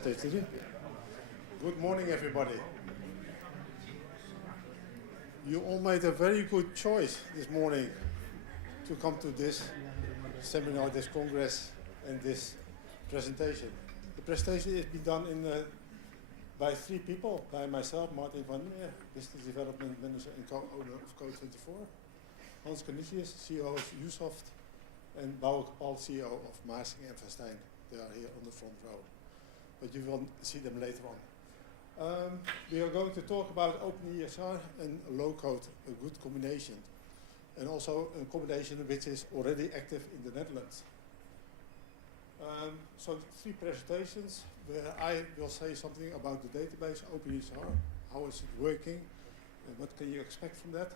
presentation. Good morning, everybody. You all made a very good choice this morning to come to this seminar, this congress, and this presentation. The presentation has been done by three people, by myself, Martin van Meer, Business Development Manager and co-owner of Code24, Hans Canisius, CEO of USoft, and Bouke Paul, CEO of Maasing and Verstein. They are here on the front row, but you will see them later on. We are going to talk about openEHR and low-code, a good combination, and also a combination which is already active in the Netherlands. So 3 presentations where I will say something about the database, openEHR, how is it working, and what can you expect from that.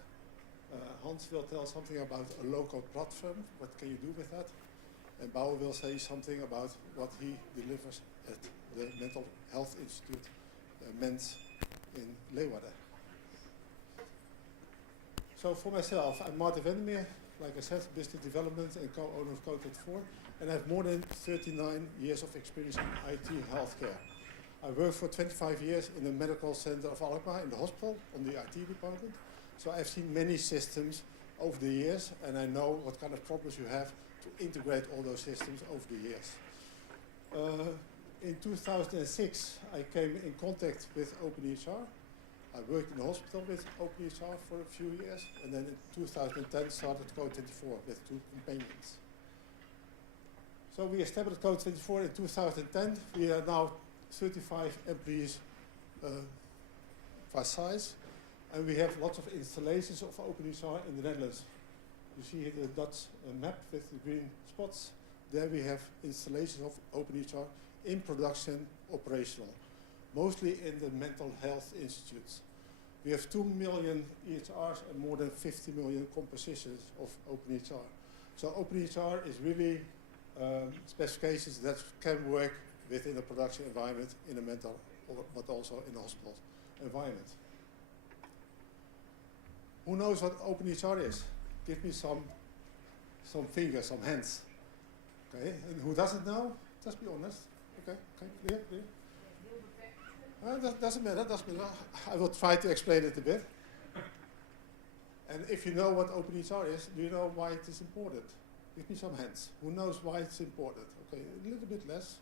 Hans will tell something about a low-code platform, what can you do with that. And Bouke will say something about what he delivers at the Mental Health Institute, MENS, in Leeuwarden. So for myself, I'm Martin van Meer, like I said, Business Development and co-owner of Code24, and I have more than 39 years of experience in IT and healthcare. I worked for 25 years in the medical center of Alkmaar in the hospital on the IT department. So I've seen many systems over the years, and I know what kind of problems you have to integrate all those systems over the years. In 2006, I came in contact with openEHR. I worked in the hospital with openEHR for a few years, and then in 2010 started Code24 with 2 companions. So we established Code24 in 2010. We are now 35 employees by size, and we have lots of installations of openEHR in the Netherlands. You see here the Dutch map with the green spots. There we have installations of openEHR in production, operational, mostly in the mental health institutes. We have 2 million EHRs and more than 50 million compositions of openEHR. So openEHR is really specifications that can work within a production environment in a mental, but also in a hospital environment. Who knows what openEHR is? Give me some fingers, some hands. Okay, and who doesn't know? Just be honest. Okay, clear? That doesn't matter, I will try to explain it a bit. And if you know what openEHR is, do you know why it is important? Give me some hands. Who knows why it's important? Okay, a little bit less.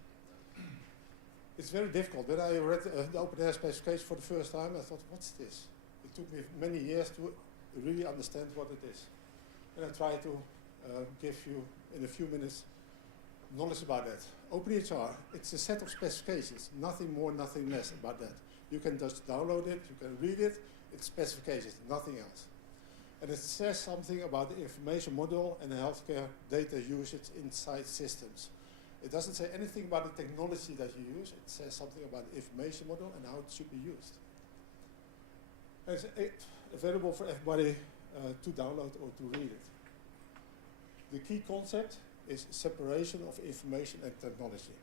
It's very difficult. When I read the openEHR specification for the first time, I thought, what's this? It took me many years to really understand what it is. And I try to give you, in a few minutes, knowledge about that. openEHR, it's a set of specifications, nothing more, nothing less about that. You can just download it, you can read it, it's specifications, nothing else. And it says something about the information model and the healthcare data usage inside systems. It doesn't say anything about the technology that you use, it says something about the information model and how it should be used. And it's available for everybody to download or to read it. The key concept is separation of information and technology.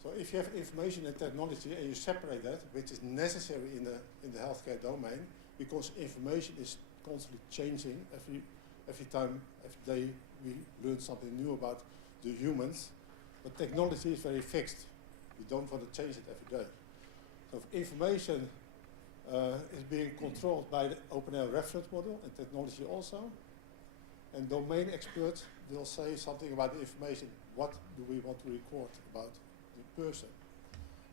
So if you have information and technology and you separate that, which is necessary in the healthcare domain, because information is constantly changing every time, every day we learn something new about the humans, but technology is very fixed. We don't want to change it every day. So if information is being controlled by the openEHR reference model and technology also, and domain experts will say something about the information. What do we want to record about the person?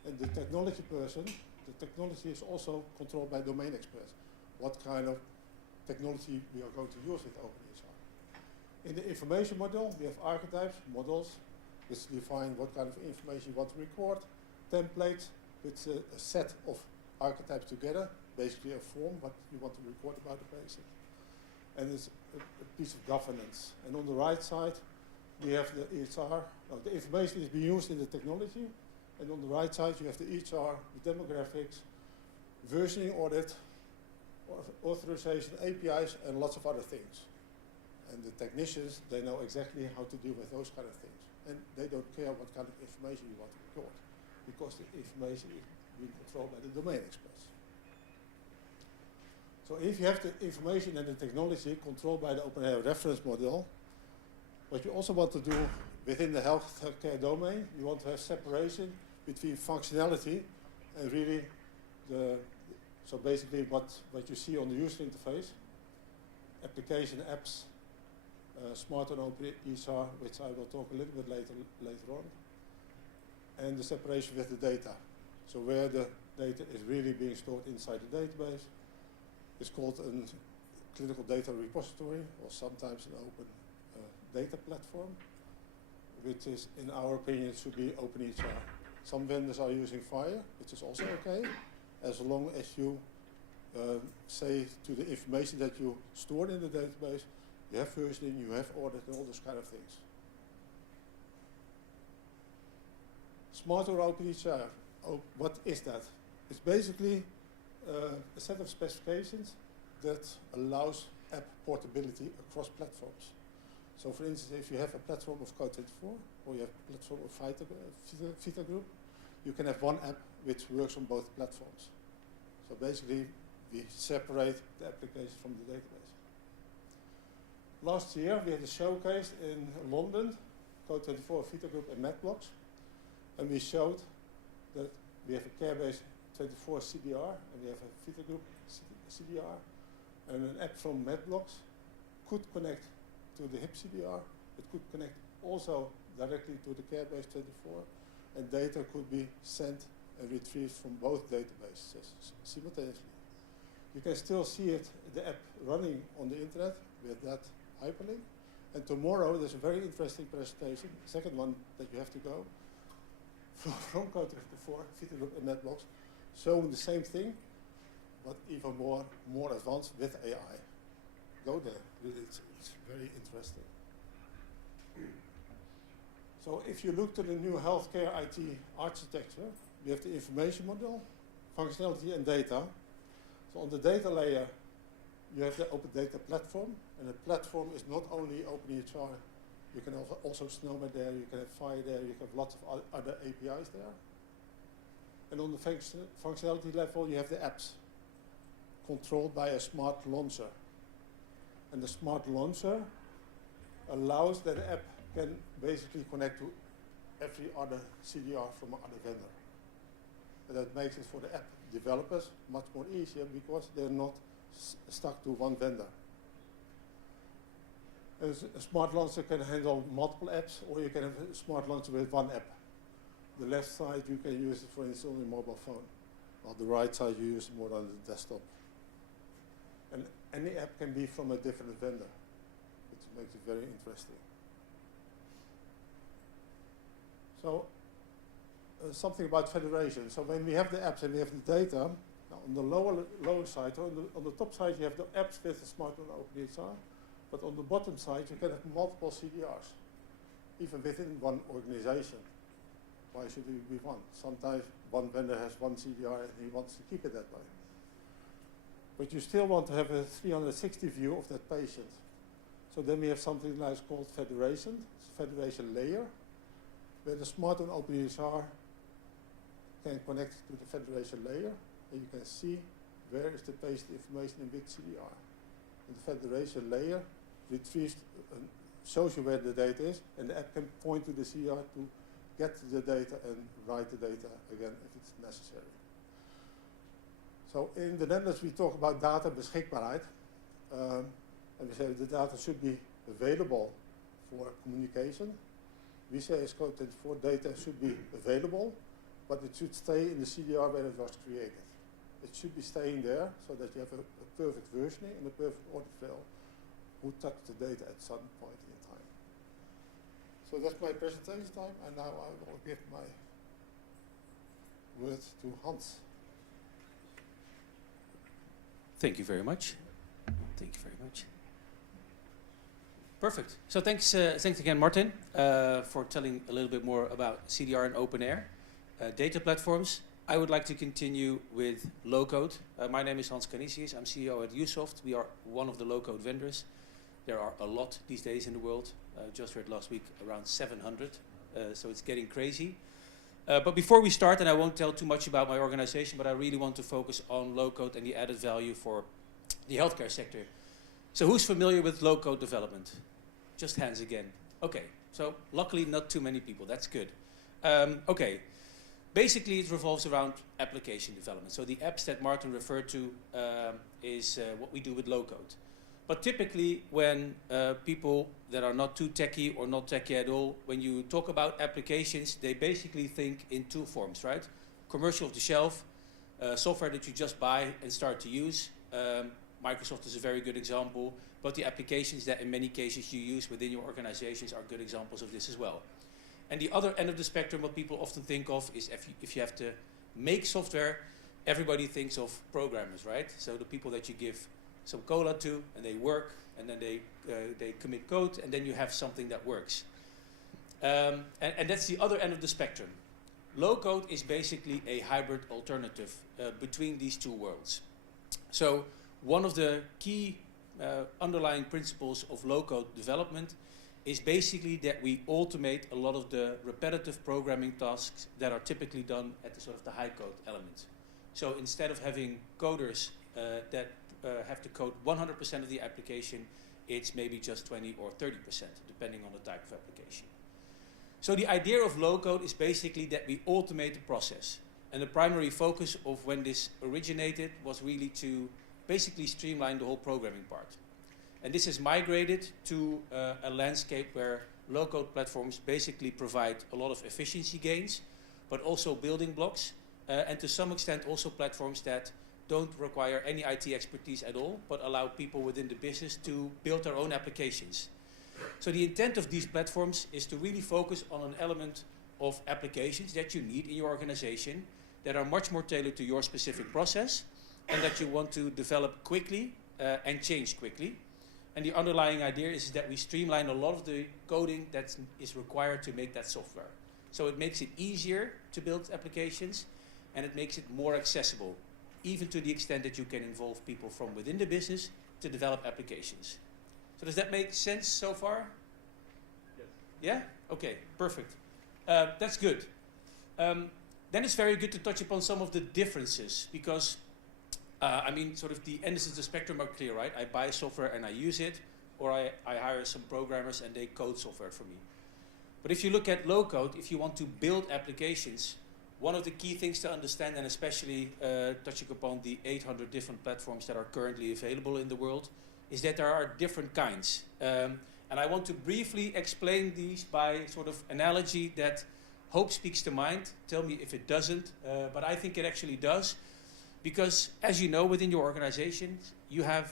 And the technology person, the technology is also controlled by domain experts. What kind of technology we are going to use with openEHR. In the information model, we have archetypes, models, which define what kind of information you want to record, templates, with a set of archetypes together, basically a form, what you want to record about the patient. And it's a piece of governance. And on the right side, we have the EHR. The information is being used in the technology. And on the right side, you have the EHR, the demographics, versioning audit, authorization, APIs, and lots of other things. And the technicians, they know exactly how to deal with those kind of things. And they don't care what kind of information you want to record, because the information is being controlled by the domain experts. So if you have the information and the technology controlled by the openEHR reference model, what you also want to do within the healthcare domain, you want to have separation between functionality and really so basically what you see on the user interface, application apps, smart and openEHR, which I will talk a little bit later on, and the separation with the data. So where the data is really being stored inside the database is called a clinical data repository, or sometimes an open data platform, which is, in our opinion, should be openEHR. Some vendors are using Fire, which is also okay, as long as you say to the information that you stored in the database, you have versioning, you have audit, and all those kind of things. Smart or openEHR, what is that? It's basically a set of specifications that allows app portability across platforms. So for instance, if you have a platform of Code24, or you have a platform of Vita Group, you can have one app which works on both platforms. So basically, we separate the application from the database. Last year, we had a showcase in London, Code24, Vita Group, and MedBlocks, and we showed that we have a Carebase 24 CDR, and we have a Vita Group CDR, and an app from MedBlocks could connect to the HIP CDR. It could connect also directly to the Carebase 24, and data could be sent and retrieved from both databases simultaneously. You can still see it, the app running on the internet with that hyperlink. And tomorrow there's a very interesting presentation, the second one that you have to go, from Code24, Vita Group and MedBlocks, showing the same thing, but even more advanced with AI. Go there, really, it's very interesting. So if you look to the new healthcare IT architecture, we have the information model, functionality, and data. So on the data layer, you have the open data platform, and the platform is not only openEHR, you can also Snowman there, you can have Fire there, you have lots of other APIs there. And on the functionality level, you have the apps controlled by a smart launcher. And the smart launcher allows that the app can basically connect to every other CDR from another vendor. And that makes it for the app developers much more easier because they're not stuck to one vendor. And a smart launcher can handle multiple apps, or you can have a smart launcher with one app. The left side, you can use it for installing a mobile phone, while the right side, you use it more on the desktop. And any app can be from a different vendor, which makes it very interesting. So, something about federation. So when we have the apps and we have the data, on the lower side, on the top side, you have the apps with the smart and openEHR, but on the bottom side, you can have multiple CDRs, even within one organization. Why should it be one? Sometimes one vendor has one CDR and he wants to keep it that way. But you still want to have a 360 view of that patient. So then we have something like called federation. It's a federation layer, where the smart and openEHR can connect to the federation layer, and you can see where is the patient information in which CDR. And the federation layer retrieves, shows you where the data is, and the app can point to the CDR to get the data and write the data again if it's necessary. So in the Netherlands we talk about data beschikbaarheid, and we say the data should be available for communication. We say as Code24 data should be available, but it should stay in the CDR where it was created. It should be staying there so that you have a perfect versioning and a perfect audit trail who touched the data at some point in time. So that's my presentation time, and now I will give my word to Hans. Thank you very much. Thank you very much. Perfect. So thanks again, Martin, for telling a little bit more about CDR and openEHR data platforms. I would like to continue with low-code. My name is Hans Canisius. I'm CEO at USoft. We are one of the low-code vendors. There are a lot these days in the world. Just read last week around 700. So it's getting crazy. But before we start, and I won't tell too much about my organization, but I really want to focus on low-code and the added value for the healthcare sector. So who's familiar with low-code development? Just hands again. Okay, So luckily not too many people, that's good. Okay, basically it revolves around application development. So the apps that Martin referred to is what we do with low-code. But typically when people that are not too techy or not techy at all, when you talk about applications, they basically think in two forms, right? Commercial off the shelf, software that you just buy and start to use. Microsoft is a very good example, but the applications that in many cases you use within your organizations are good examples of this as well. And the other end of the spectrum, what people often think of is if you have to make software, everybody thinks of programmers, right? So the people that you give some cola to and they work and then they commit code and then you have something that works. And that's the other end of the spectrum. Low code is basically a hybrid alternative between these two worlds. So one of the key underlying principles of low code development is basically that we automate a lot of the repetitive programming tasks that are typically done at the sort of the high code element. So instead of having coders that have to code 100% of the application, it's maybe just 20 or 30%, depending on the type of application. So the idea of low code is basically that we automate the process. And the primary focus of when this originated was really to basically streamline the whole programming part. And this has migrated to a landscape where low-code platforms basically provide a lot of efficiency gains, but also building blocks, and to some extent also platforms that don't require any IT expertise at all, but allow people within the business to build their own applications. So the intent of these platforms is to really focus on an element of applications that you need in your organization that are much more tailored to your specific process and that you want to develop quickly and change quickly. And the underlying idea is that we streamline a lot of the coding that is required to make that software. So it makes it easier to build applications and it makes it more accessible, even to the extent that you can involve people from within the business to develop applications. So does that make sense so far? Yes. Yeah? Okay, perfect. That's good. Then it's very good to touch upon some of the differences because I mean, sort of the ends of the spectrum are clear, right? I buy software and I use it, or I hire some programmers and they code software for me. But if you look at low code, if you want to build applications, one of the key things to understand, and especially touching upon the 800 different platforms that are currently available in the world, is that there are different kinds. And I want to briefly explain these by sort of analogy that hope speaks to mind. Tell me if it doesn't, but I think it actually does. Because as you know, within your organization, you have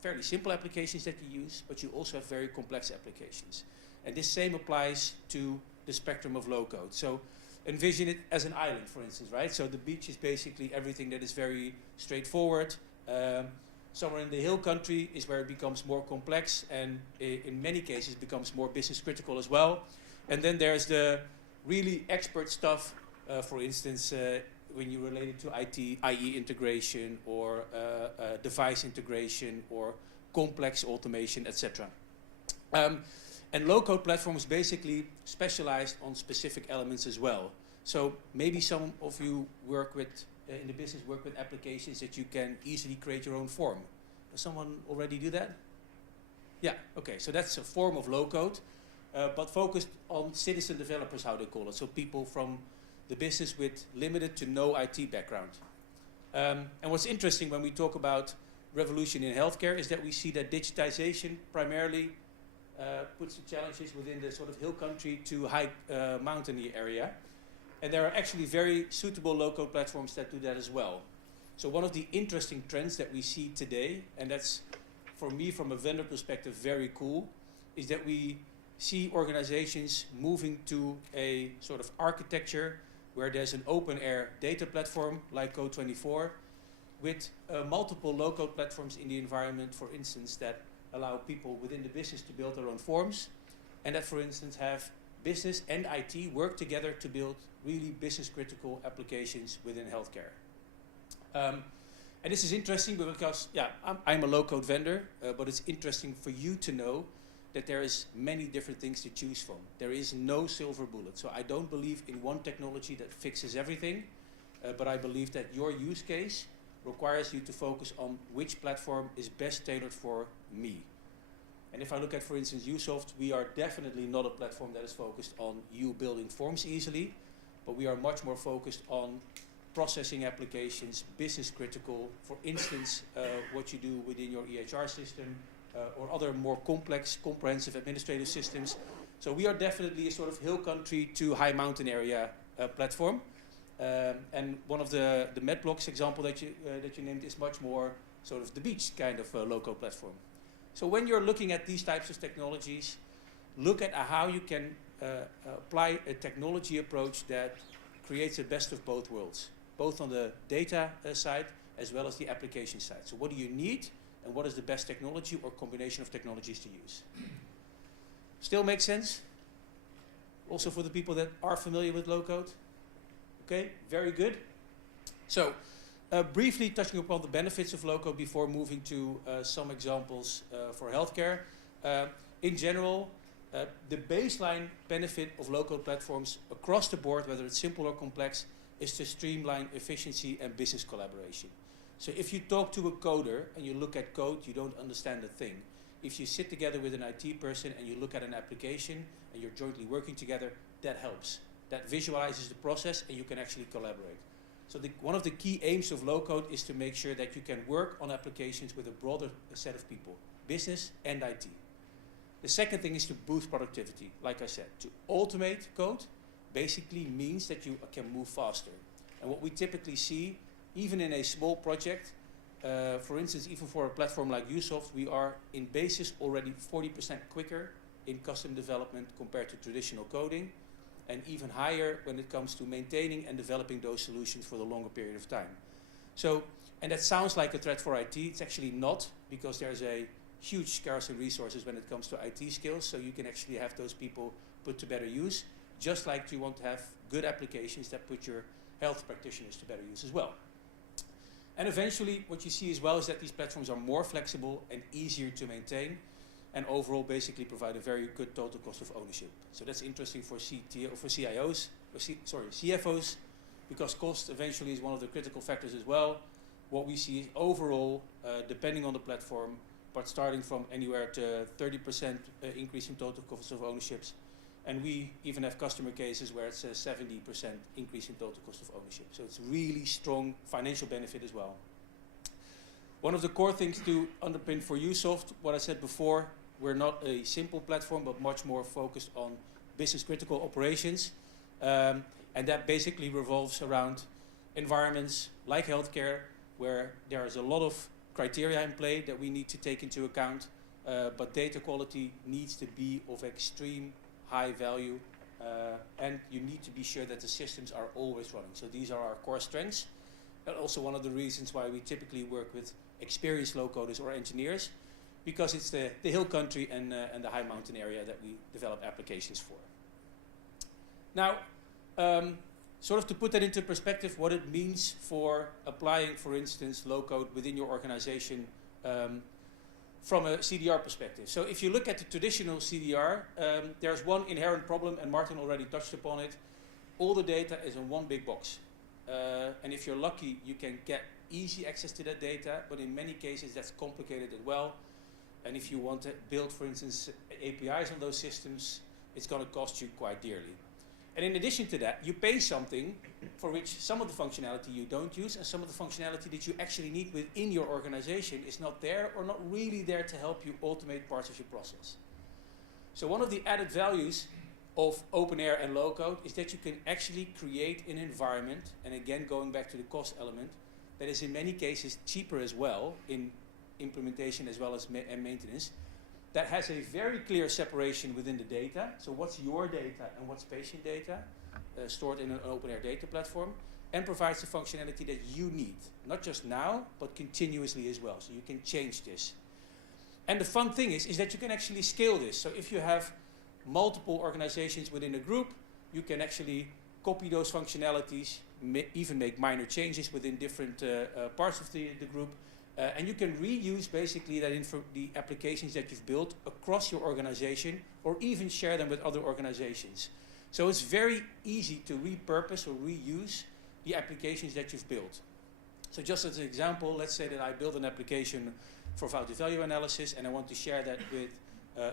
fairly simple applications that you use, but you also have very complex applications. And this same applies to the spectrum of low code. So envision it as an island, for instance, right? So the beach is basically everything that is very straightforward. Somewhere in the hill country is where it becomes more complex and in many cases becomes more business critical as well. And then there's the really expert stuff, for instance, when you relate it to IT, IE integration or device integration or complex automation, etc. And low-code platforms basically specialized on specific elements as well. So maybe some of you work with, in the business, work with applications that you can easily create your own form. Does someone already do that? Yeah, okay, so that's a form of low-code, but focused on citizen developers, how they call it. So people from the business with limited to no IT background. And what's interesting when we talk about revolution in healthcare is that we see that digitization primarily puts the challenges within the sort of hill country to high mountainy area. And there are actually very suitable low-code platforms that do that as well. So one of the interesting trends that we see today, and that's for me from a vendor perspective very cool, is that we see organizations moving to a sort of architecture where there's an open-air data platform like Code24 with multiple low-code platforms in the environment, for instance, that allow people within the business to build their own forms and that, for instance, have business and IT work together to build really business-critical applications within healthcare. And this is interesting because, yeah, I'm a low-code vendor, but it's interesting for you to know that there is many different things to choose from. There is no silver bullet. So I don't believe in one technology that fixes everything, but I believe that your use case requires you to focus on which platform is best tailored for me. And if I look at, for instance, USoft, we are definitely not a platform that is focused on you building forms easily, but we are much more focused on processing applications, business critical, for instance, what you do within your EHR system, or other more complex, comprehensive administrative systems. So we are definitely a sort of hill country to high mountain area platform. And one of the MedBlocks example that you named is much more sort of the beach kind of low-code platform. So when you're looking at these types of technologies, look at how you can apply a technology approach that creates the best of both worlds, both on the data side as well as the application side. So what do you need and what is the best technology or combination of technologies to use? Still makes sense? Also for the people that are familiar with low-code? Okay, very good. So, briefly touching upon the benefits of low-code before moving to some examples for healthcare. In general, the baseline benefit of low-code platforms across the board, whether it's simple or complex, is to streamline efficiency and business collaboration. So if you talk to a coder and you look at code, you don't understand a thing. If you sit together with an IT person and you look at an application and you're jointly working together, that helps. That visualizes the process and you can actually collaborate. So one of the key aims of low-code is to make sure that you can work on applications with a broader set of people, business and IT. The second thing is to boost productivity. Like I said, to automate code basically means that you can move faster. And what we typically see, even in a small project, for instance, even for a platform like USoft, we are in basis already 40% quicker in custom development compared to traditional coding, and even higher when it comes to maintaining and developing those solutions for the longer period of time. So, and that sounds like a threat for IT. It's actually not, because there's a huge scarce in resources when it comes to IT skills, so you can actually have those people put to better use, just like you want to have good applications that put your health practitioners to better use as well. And eventually, what you see as well is that these platforms are more flexible and easier to maintain, and overall basically provide a very good total cost of ownership. So that's interesting for CIOs, CFOs, because cost eventually is one of the critical factors as well. What we see is overall, depending on the platform, but starting from anywhere to 30% increase in total cost of ownerships. And we even have customer cases where it's a 70% increase in total cost of ownership. So it's really strong financial benefit as well. One of the core things to underpin for USoft, what I said before, we're not a simple platform, but much more focused on business critical operations. And that basically revolves around environments like healthcare, where there is a lot of criteria in play that we need to take into account, but data quality needs to be of extreme high value, and you need to be sure that the systems are always running. So these are our core strengths, and also one of the reasons why we typically work with experienced low-coders or engineers, because it's the hill country and the high mountain area that we develop applications for. Now, sort of to put that into perspective, what it means for applying, for instance, low-code within your organization from a CDR perspective. So if you look at the traditional CDR, there's one inherent problem, and Martin already touched upon it. All the data is in one big box. And if you're lucky, you can get easy access to that data, but in many cases that's complicated as well. And if you want to build, for instance, APIs on those systems, it's going to cost you quite dearly. And in addition to that, you pay something for which some of the functionality you don't use, and some of the functionality that you actually need within your organization is not there, or not really there to help you automate parts of your process. So one of the added values of openEHR and low-code is that you can actually create an environment, and again going back to the cost element, that is in many cases cheaper as well in implementation as well as maintenance, that has a very clear separation within the data. So what's your data and what's patient data stored in an openEHR data platform, and provides the functionality that you need, not just now, but continuously as well. So you can change this. And the fun thing is that you can actually scale this. So if you have multiple organizations within a group, you can actually copy those functionalities, even make minor changes within different parts of the group. And you can reuse basically the applications that you've built across your organization, or even share them with other organizations. So it's very easy to repurpose or reuse the applications that you've built. So just as an example, let's say that I build an application for value analysis, and I want to share that with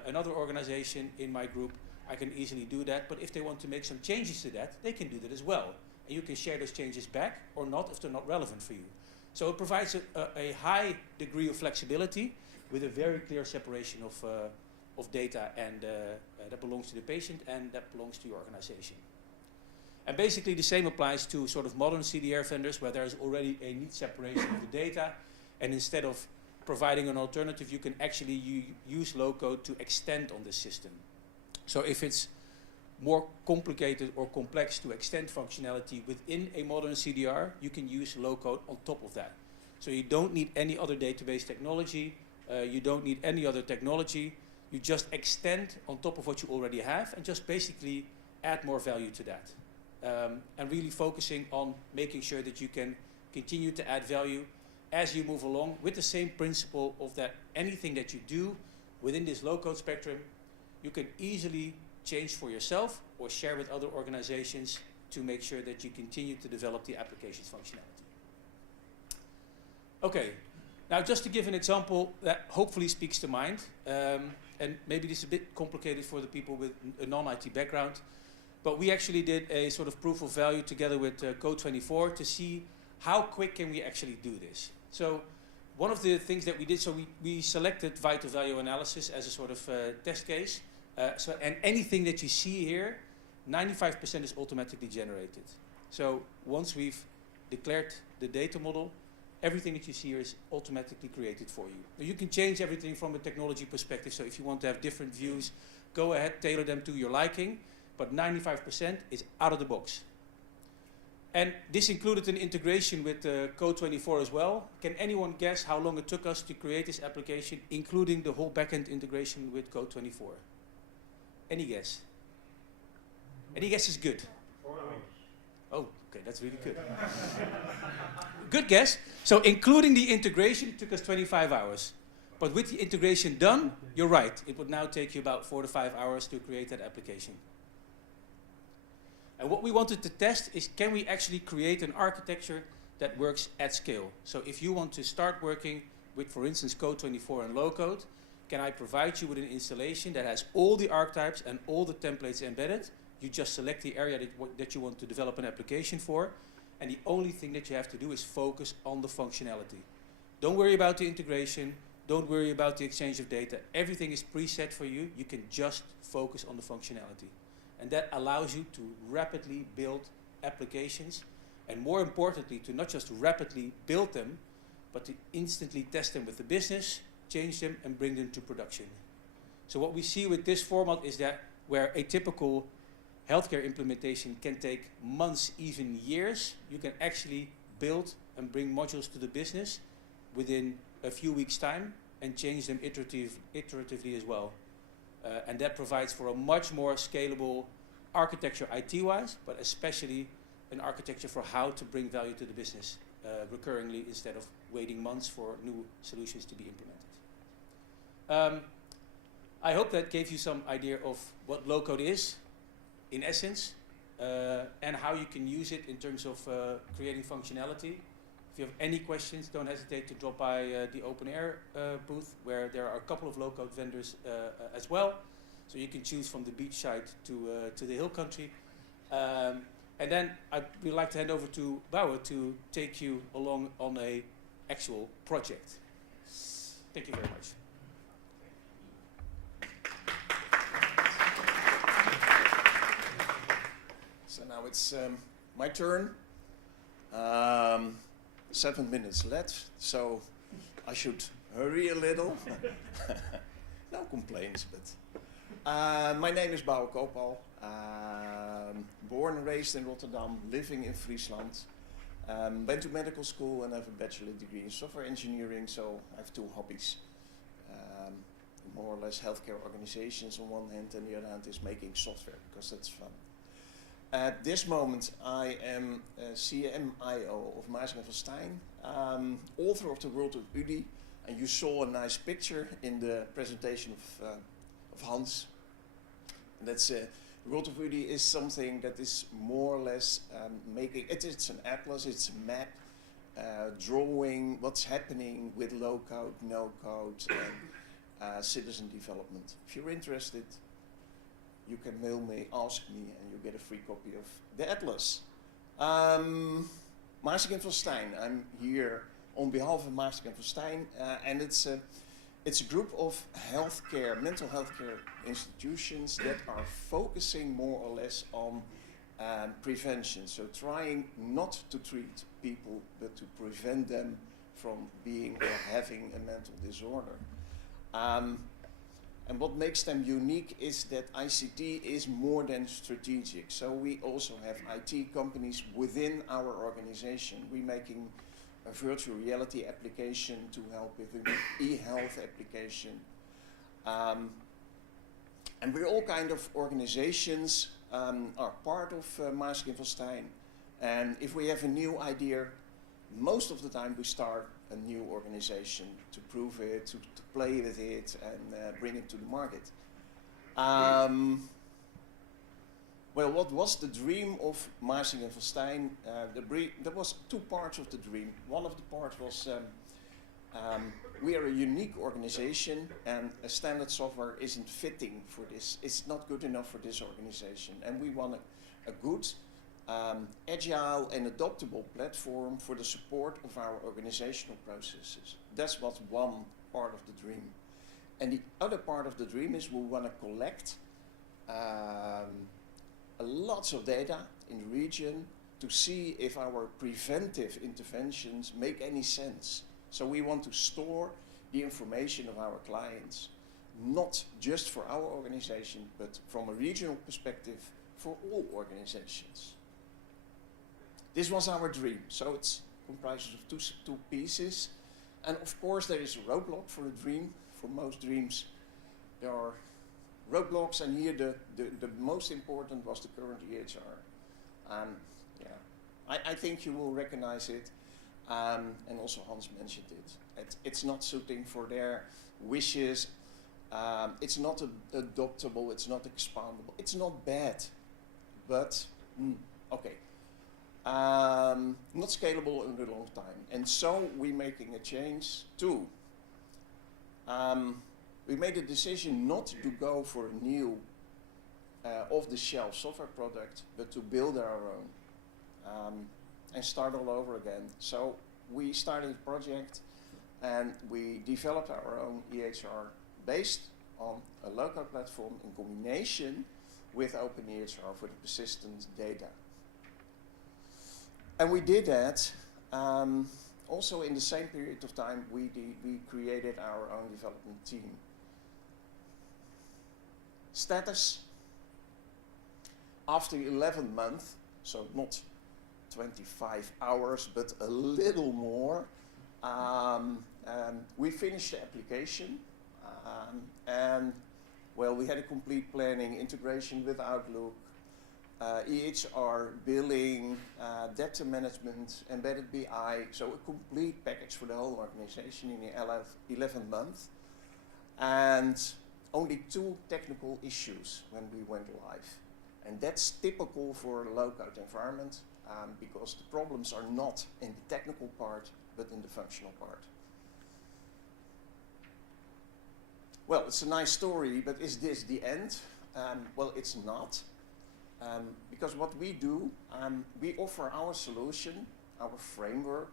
another organization in my group, I can easily do that. But if they want to make some changes to that, they can do that as well. And you can share those changes back or not if they're not relevant for you. So it provides a high degree of flexibility with a very clear separation of data and that belongs to the patient and that belongs to your organization. And basically the same applies to sort of modern CDR vendors where there's already a neat separation of the data, and instead of providing an alternative, you can actually use low-code to extend on the system. So if it's more complicated or complex to extend functionality within a modern CDR, you can use low-code on top of that. So you don't need any other database technology, you don't need any other technology, you just extend on top of what you already have and just basically add more value to that. And really focusing on making sure that you can continue to add value as you move along with the same principle of that anything that you do within this low-code spectrum, you can easily change for yourself or share with other organizations to make sure that you continue to develop the application's functionality. Okay, now just to give an example that hopefully speaks to mind, and maybe this is a bit complicated for the people with a non-IT background, but we actually did a sort of proof of value together with Code24 to see how quick can we actually do this. So one of the things that we did, so we selected vital value analysis as a sort of test case. And anything that you see here, 95% is automatically generated. So once we've declared the data model, everything that you see here is automatically created for you. Now you can change everything from a technology perspective. So if you want to have different views, go ahead, tailor them to your liking. But 95% is out of the box. And this included an integration with Code24 as well. Can anyone guess how long it took us to create this application, including the whole backend integration with Code24? Any guess? Any guess is good. 4 hours. Oh, okay, that's really good. Good guess. So including the integration, it took us 25 hours. But with the integration done, you're right. It would now take you about 4 to 5 hours to create that application. And what we wanted to test is, can we actually create an architecture that works at scale? So if you want to start working with, for instance, Code24 and low-code, can I provide you with an installation that has all the archetypes and all the templates embedded? You just select the area that you want to develop an application for, and the only thing that you have to do is focus on the functionality. Don't worry about the integration, don't worry about the exchange of data. Everything is preset for you. You can just focus on the functionality. And that allows you to rapidly build applications, and more importantly, to not just rapidly build them, but to instantly test them with the business, change them, and bring them to production. So what we see with this format is that where a typical healthcare implementation can take months, even years, you can actually build and bring modules to the business within a few weeks' time and change them iteratively as well. And that provides for a much more scalable architecture IT-wise, but especially an architecture for how to bring value to the business recurringly instead of waiting months for new solutions to be implemented. I hope that gave you some idea of what low-code is, in essence, and how you can use it in terms of creating functionality. If you have any questions, don't hesitate to drop by the openEHR booth, where there are a couple of low-code vendors as well. So you can choose from the beachside to the hill country. And then I would like to hand over to Bauer to take you along on a actual project. Thank you very much. So now it's my turn. 7 minutes left, so I should hurry a little. No complaints, but my name is Bauer Koopal. Born and raised in Rotterdam, living in Friesland. Went to medical school and have a bachelor degree in software engineering, so I have 2 hobbies. More or less healthcare organizations on one hand, and the other hand is making software, because that's fun. At this moment, I am CMIO of Maarsen van Stein, author of the World of UDI, and you saw a nice picture in the presentation of Hans. And that's World of UDI is something that is more or less making it's an atlas, it's a map, drawing what's happening with low code, no code, citizen development. If you're interested, you can mail me, ask me, and you get a free copy of the atlas. Maastricht van Stein. I'm here on behalf of Maastricht van Stein, and it's a group of healthcare, mental health care institutions that are focusing more or less on prevention. So trying not to treat people, but to prevent them from being or having a mental disorder. And what makes them unique is that ICT is more than strategic. So we also have IT companies within our organization. We're making a virtual reality application to help with an e-health application. And we're all kind of organizations are part of Maastricht van Stein. And if we have a new idea, most of the time we start a new organization to prove it, to play with it, and bring it to the market. Well, what was the dream of Maastricht van Stein? There was two parts of the dream. One of the parts was we are a unique organization, and a standard software isn't fitting for this. It's not good enough for this organization, and we want a good, agile and adaptable platform for the support of our organizational processes. That's what's one part of the dream. And the other part of the dream is we want to collect lots of data in the region to see if our preventive interventions make any sense. So we want to store the information of our clients, not just for our organization, but from a regional perspective for all organizations. This was our dream, so it's comprised of two pieces. And of course there is a roadblock for a dream. For most dreams there are roadblocks, and here the most important was the current EHR. I think you will recognize it, and also Hans mentioned it. It's not suiting for their wishes, it's not adoptable, it's not expandable, it's not bad, but okay. Not scalable in a long time. And so we're making a change too. We made a decision not to go for a new off-the-shelf software product, but to build our own and start all over again. So we started a project and we developed our own EHR based on a local platform in combination with openEHR for the persistent data. And we did that. Also in the same period of time, we created our own development team. Status, after 11 months, so not 25 hours, but a little more, we finished the application. And well, we had a complete planning, integration with Outlook, EHR, billing, data management, embedded BI, so a complete package for the whole organization in the 11th month. And only 2 technical issues when we went live. And that's typical for a low-code environment because the problems are not in the technical part, but in the functional part. Well, it's a nice story, but is this the end? Well, it's not. Because what we do, we offer our solution, our framework,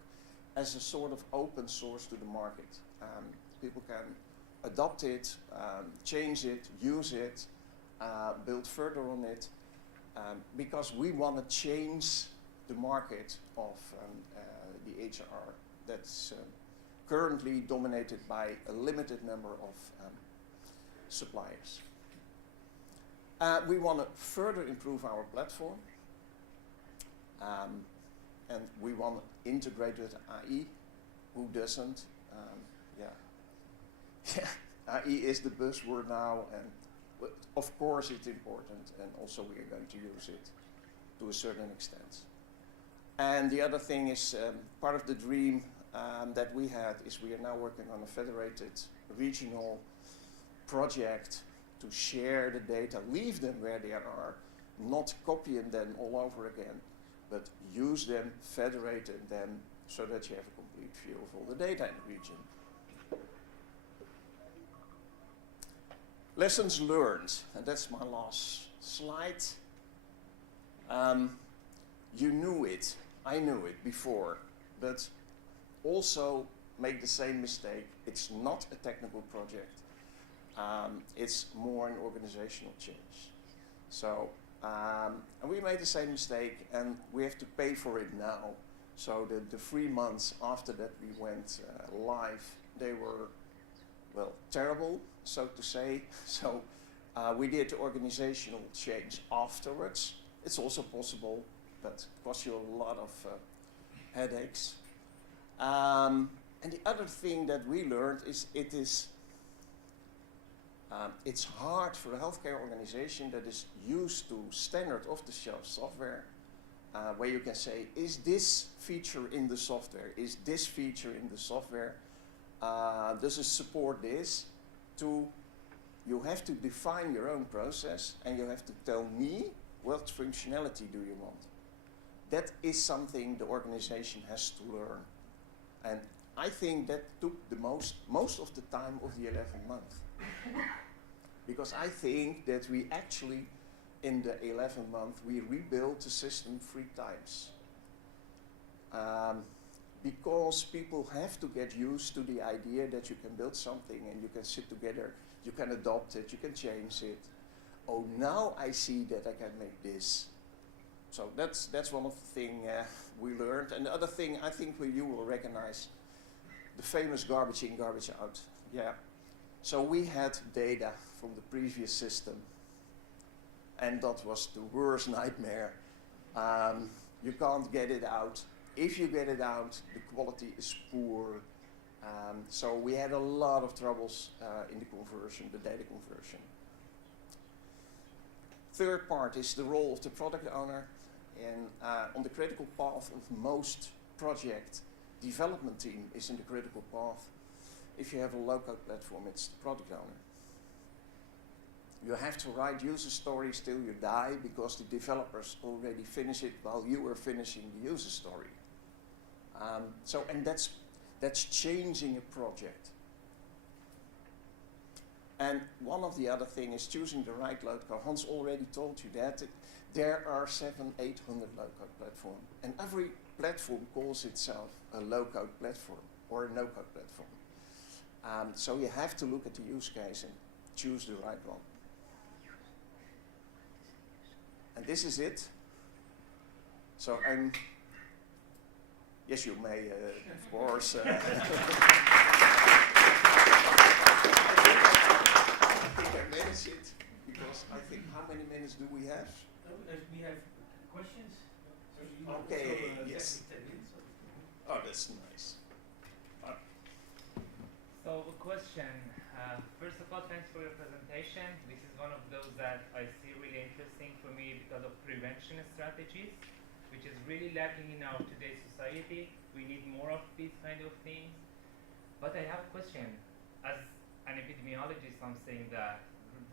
as a sort of open source to the market. People can adopt it, change it, use it, build further on it, because we want to change the market of the HR that's currently dominated by a limited number of suppliers. We want to further improve our platform, and we want to integrate with AI. Who doesn't? AI is the buzzword now, and of course it's important, and also we are going to use it to a certain extent. And the other thing is, part of the dream that we had is we are now working on a federated regional project to share the data, leave them where they are, not copying them all over again, but use them, federate them, so that you have a complete view of all the data in the region. Lessons learned, and that's my last slide. You knew it, I knew it before, but also make the same mistake. It's not a technical project. It's more an organizational change. So, and we made the same mistake, and we have to pay for it now. So the 3 months after that we went live, they were, well, terrible, so to say. So we did the organizational change afterwards. It's also possible, but costs you a lot of headaches. And the other thing that we learned is it's hard for a healthcare organization that is used to standard off-the-shelf software, where you can say, is this feature in the software? Is this feature in the software? Does it support this? You have to define your own process, and you have to tell me what functionality do you want. That is something the organization has to learn. And I think that took the most of the time of the 11th month. Because I think that we actually, in the 11th month, we rebuilt the system 3 times. Because people have to get used to the idea that you can build something and you can sit together, you can adopt it, you can change it. Oh, now I see that I can make this. So that's one of the things we learned. And the other thing I think you will recognize, the famous garbage in, garbage out. Yeah. So we had data from the previous system, and that was the worst nightmare. You can't get it out. If you get it out, the quality is poor. So we had a lot of troubles in the conversion, the data conversion. Third part is the role of the product owner. And on the critical path of most project, development team is in the critical path. If you have a low-code platform, it's the product owner. You have to write user stories till you die because the developers already finish it while you are finishing the user story. And that's changing a project. And one of the other things is choosing the right low-code. Hans already told you that. There are 700-800 low-code platforms. And every platform calls itself a low-code platform or a no-code platform. So you have to look at the use case and choose the right one. And this is it. So yes, you may, of course. I think I managed it because I think, how many minutes do we have? We have questions. Okay, yes. Oh, that's nice. So a question. First of all, thanks for your presentation. This is one of those that I see really interesting for me because of prevention strategies, which is really lacking in our today's society. We need more of these kind of things. But I have a question. As an epidemiologist, I'm saying that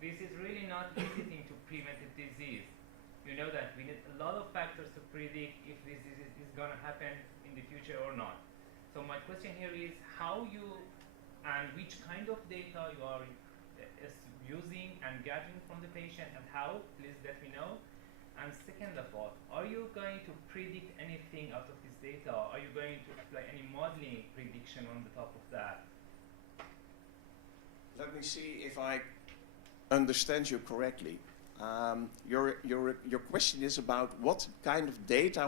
this is really not easy thing to prevent a disease. You know that we need a lot of factors to predict if this disease is going to happen in the future or not. So my question here is how you and which kind of data you are using and gathering from the patient and how, please let me know. And second of all, are you going to predict anything out of this data? Are you going to apply any modeling prediction on the top of that? Let me see if I understand you correctly. Your question is about what kind of data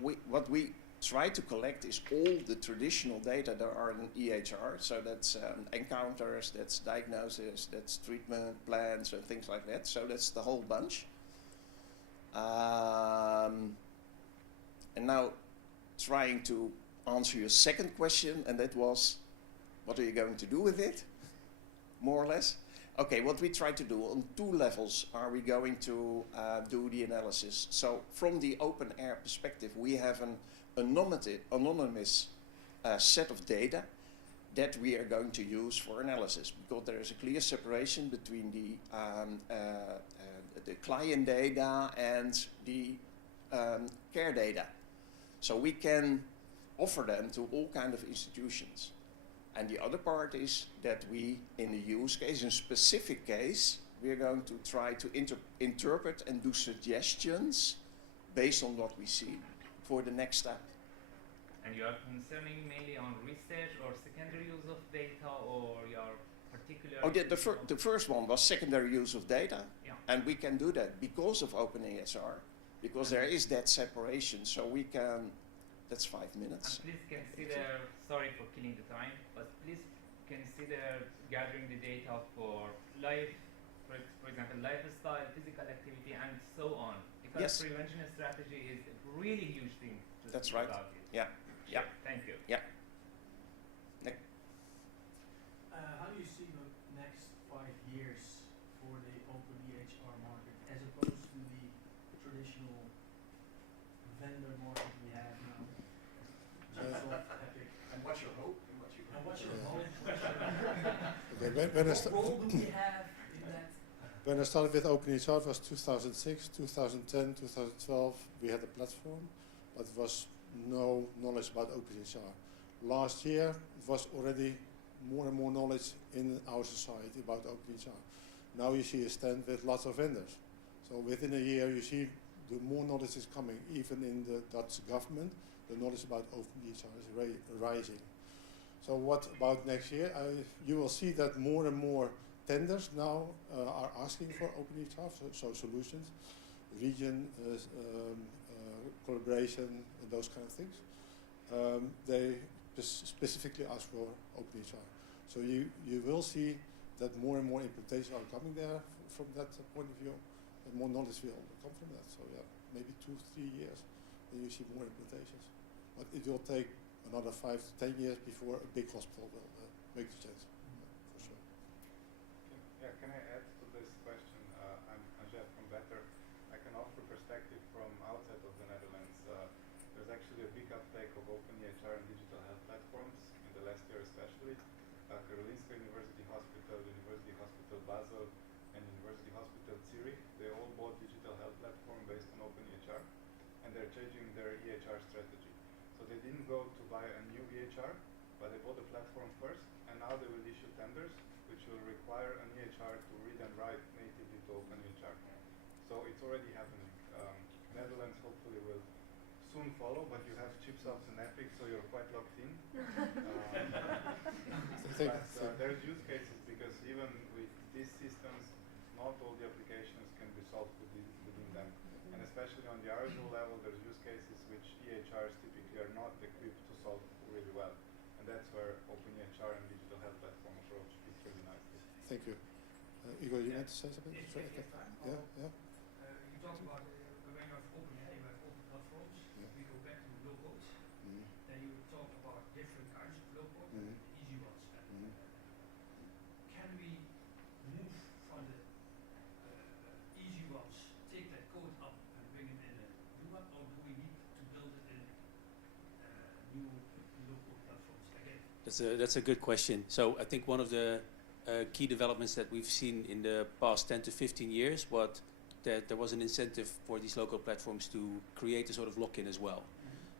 what we try to collect is all the traditional data that are in EHR. So that's encounters, that's diagnosis, that's treatment plans and things like that. So that's the whole bunch. And now trying to answer your second question, and that was, what are you going to do with it? More or less. Okay, what we try to do on 2 levels are we going to do the analysis. So from the openEHR perspective, we have an anonymous set of data that we are going to use for analysis, because there is a clear separation between the client data and the care data. So we can offer them to all kinds of institutions. And the other part is that we, in the use case, in specific case, we are going to try to interpret and do suggestions based on what we see for the next step. And you are concerning mainly on research or secondary use of data, or your particular... Oh, the first one was secondary use of data, Yeah. and we can do that because of openEHR, because there is that separation, so we can, that's 5 minutes. And please consider, sorry for killing the time, but please consider gathering the data for life, for example, lifestyle, physical activity, and so on. Because Yes. prevention strategy is a really huge thing to That's think right. about it. Yeah. Sure. Yeah. Thank you. Yeah. How do you see the next 5 years for the openEHR market as opposed to the traditional vendor market we have now? USoft, Epic. And what's your hope? And what's your Yeah. hope? Okay, What role do we have in that? when I started with openEHR, it was 2006, 2010, 2012. We had a platform, but it was no knowledge about openEHR. Last year, it was already more and more knowledge in our society about openEHR. Now you see a stand with lots of vendors. So within a year, you see the more knowledge is coming. Even in the Dutch government, the knowledge about openEHR is rising. So what about next year? You will see that more and more tenders now are asking for openEHR, so solutions, region, collaboration, and those kind of things. They specifically ask for openEHR. So you will see that more and more implementations are coming there from that point of view, and more knowledge will come from that. So yeah, maybe 2-3 years, then you see more implementations. But it will take another 5 to 10 years before a big hospital will make the change, for sure. Yeah, can I add to this question? I'm Jeff from Better. I can offer perspective from outside of the Netherlands. There's actually a big uptake of openEHR and digital health platforms in the last year especially. Karolinska University Hospital, University Hospital Basel, and University Hospital Zurich, they all bought digital health platform based on openEHR, and they're changing their EHR strategy. So they didn't go to buy a new EHR, but they bought the platform first, and now they will issue tenders, which will require an EHR to read and write natively to openEHR. So it's already happening. Netherlands hopefully will soon follow, but you have USoft and Epic, so you're quite locked in. There's use cases because even with these systems, not all the applications can be solved within them. And especially on the RSO level, there's use cases which EHRs typically are not equipped to solve really well. And that's where openEHR and digital health platform approach fits really nicely. Thank you. Igor, you want to say something? Yes, Sorry, yes, okay. yes. Yeah. You talked about when you have openEHR, you have open platforms. Yeah. We go back to low code. Mm. Then you talk about different kinds of low code, Mhm. the easy ones. Mhm. Can we move from the easy ones, take that code up and bring it in a new one, or do we need to build it in new low code platforms again? That's a good question. So I think one of the key developments that we've seen in the past 10 to 15 years was that there was an incentive for these local platforms to create a sort of lock-in as well.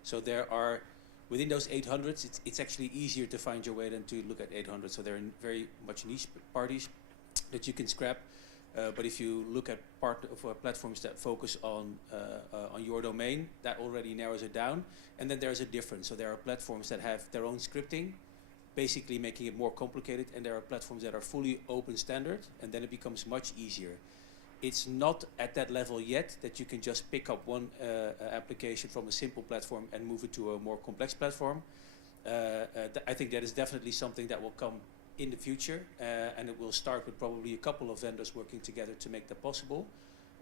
So there are, within those 800s, it's actually easier to find your way than to look at 800. So there are very much niche parties that you can scrap. But if you look at part of platforms that focus on your domain, that already narrows it down. And then there's a difference. So there are platforms that have their own scripting, basically making it more complicated, and there are platforms that are fully open standard, and then it becomes much easier. It's not at that level yet that you can just pick up one application from a simple platform and move it to a more complex platform. I think that is definitely something that will come in the future, and it will start with probably a couple of vendors working together to make that possible.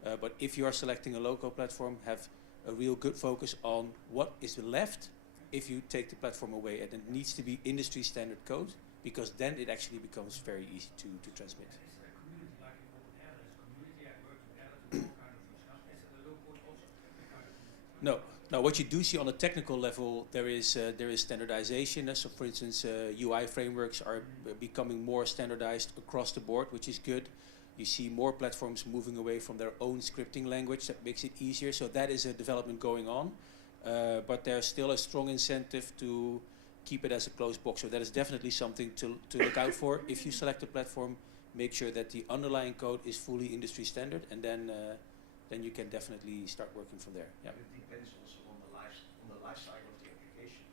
But if you are selecting a local platform, have a real good focus on what is left if you take the platform away, and it needs to be industry standard code, because then it actually becomes very easy to transmit. Is there a community like in openEHR? There's a community I work together to do all kind of stuff. Is it a low code also? No. Now, what you do see on a technical level, there is standardization. So, for instance, UI frameworks are becoming more standardized across the board, which is good. You see more platforms moving away from their own scripting language. That makes it easier. So that is a development going on. But there's still a strong incentive to keep it as a closed box. So that is definitely something to look out for. If you select a platform, make sure that the underlying code is fully industry standard, and then you can definitely start working from there. Yeah. It depends also on the life cycle of the application.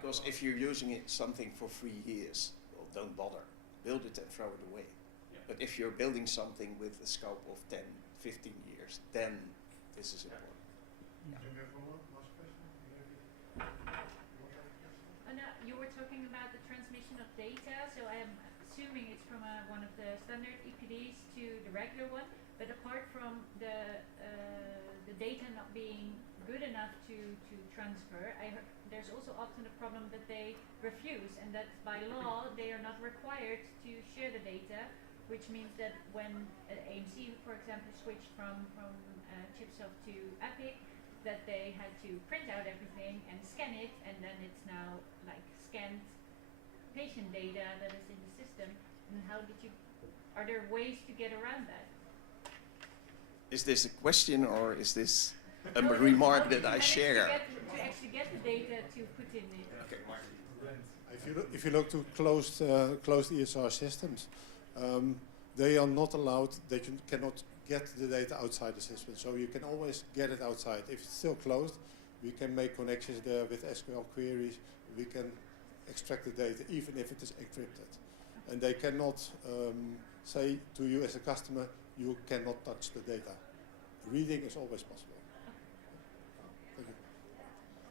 Because if you're using something for 3 years, well, don't bother. Build it and throw it away. But if you're building something with a scope of 10, 15 years, then this is important. You were talking about the transmission of data, so I'm assuming it's from one of the standard EPDs to the regular one. But apart from the data not being good enough to transfer, I heard there's also often a problem that they refuse, and that by law they are not required to share the data, which means that when AMC, for example, switched from Chipsoft to Epic, that they had to print out everything and scan it, and then it's now like scanned patient data that is in the system. And how did you? Are there ways to get around that? Is this a question or is this a remark that I share? To actually get the data to put in it. Okay. If you look to closed EHR systems, they are not allowed. They cannot get the data outside the system. So you can always get it outside. If it's still closed, we can make connections there with SQL queries. We can extract the data even if it is encrypted. And they cannot say to you as a customer, you cannot touch the data. Reading is always possible. Thank you.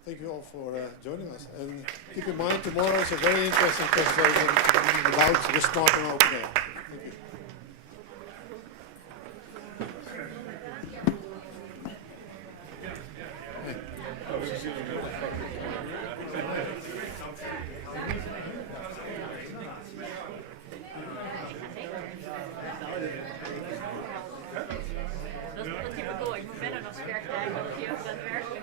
Thank you all for joining us. And keep in mind, tomorrow is a very interesting presentation about the smart and open air. Thank you. Dat is typical. Ik moet verder dan werk.